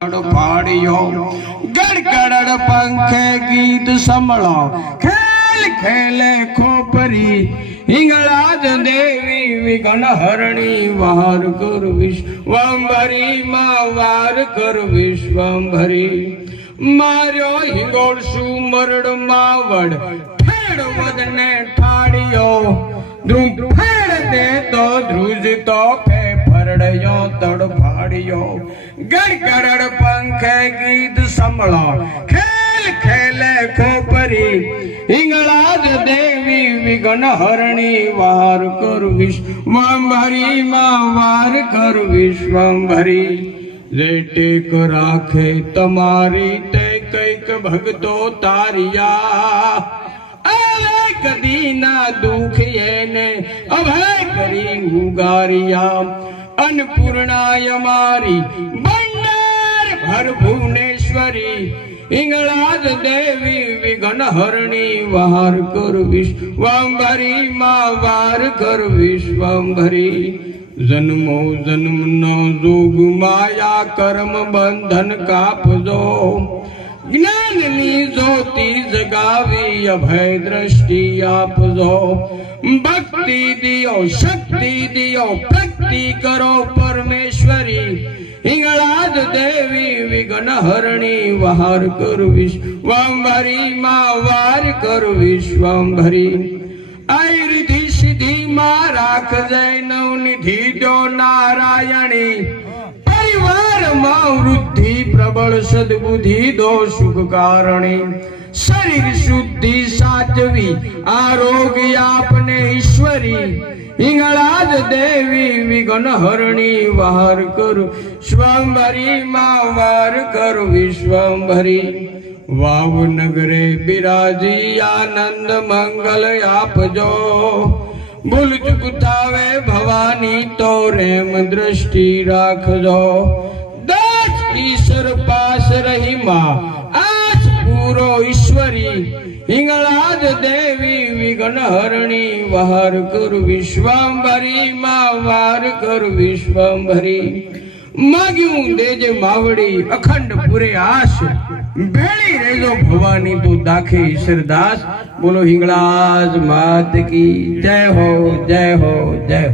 પાડ્યો ગડગડ પંખે ગીત સંભળો ખેલ ખેલે ખોપરી હિંગળાજ દેવી વિઘ્ન હરણી વાર કર વિશ્વંભરી માં વાર કર વિશ્વંભરી માર્યો હિંગોળ સુમરડ માવડ ફેડ વદને ઠાડ્યો ધ્રુવ ફેડ દે તો ધ્રુજ તો ફરડ્યો તડફાડ્યો ગડગડ પંખે ગીત સંભળો ખેલ ખેલે ખોપરી હિંગળાજ દેવી વિઘ્ન હરણી વાર કર વિશ્વંભરી માં વાર કર વિશ્વંભરી જે ટેક રાખે તમારી તે કઈક ભક્તો તારિયા કદી ના દુખ એને અભય કરી ઉગારિયા અન્નપૂર્ણાય મારી બંડાર ભર ભુવનેશ્વરી હિંગળાજ દેવી વિઘ્ન હરણી વાર કર વિશ્વંભરી માં વાર કર વિશ્વંભરી જન્મો જન્મનો જોગ માયા કર્મ બંધન કાપજો જ્ઞાનની જ્યોતિ જગાવી અભય દ્રષ્ટિ આપજો ભક્તિ દિયો શક્તિ દિયો ભક્તિ કરો પરમેશ્વરી હિંગળાજ દેવી વિઘ્ન હરણી વાર કર વિશ્વંભરી માં વાર કર વિશ્વંભરી આઈ રિધિ સિદ્ધિ માં રાખજે નવનિધિ દો નારાયણી પરિવારમાં વૃદ્ધિ પ્રબળ સદબુદ્ધિ દો સુખ કારણી શરીર શુદ્ધિ સાચવી આરોગ્ય આપને ઈશ્વરી હિંગળાજ દેવી વિઘ્ન હરણી વાર કર વિશ્વંભરી માં વાર કર વિશ્વંભરી વાવનગરે બિરાજી આનંદ મંગલ આપજો ભૂલ ચૂક થાવે ભવાની તો રેમ દ્રષ્ટિ રાખજો દસ ઈશ્વર પાસ રહી માં આજ પૂરો ઈશ્વરી હિંગળાજ દેવી વિઘ્ન હરણી વાર કર વિશ્વંભરી માં વાર કર વિશ્વંભરી માગ્યું દેજે માવડી અખંડ પૂરે આશ ભેળી રેજો ભવાની તું દાખે ઈશ્વરદાસ બોલો હિંગળાજ માત કી જય હો જય હો જય હો.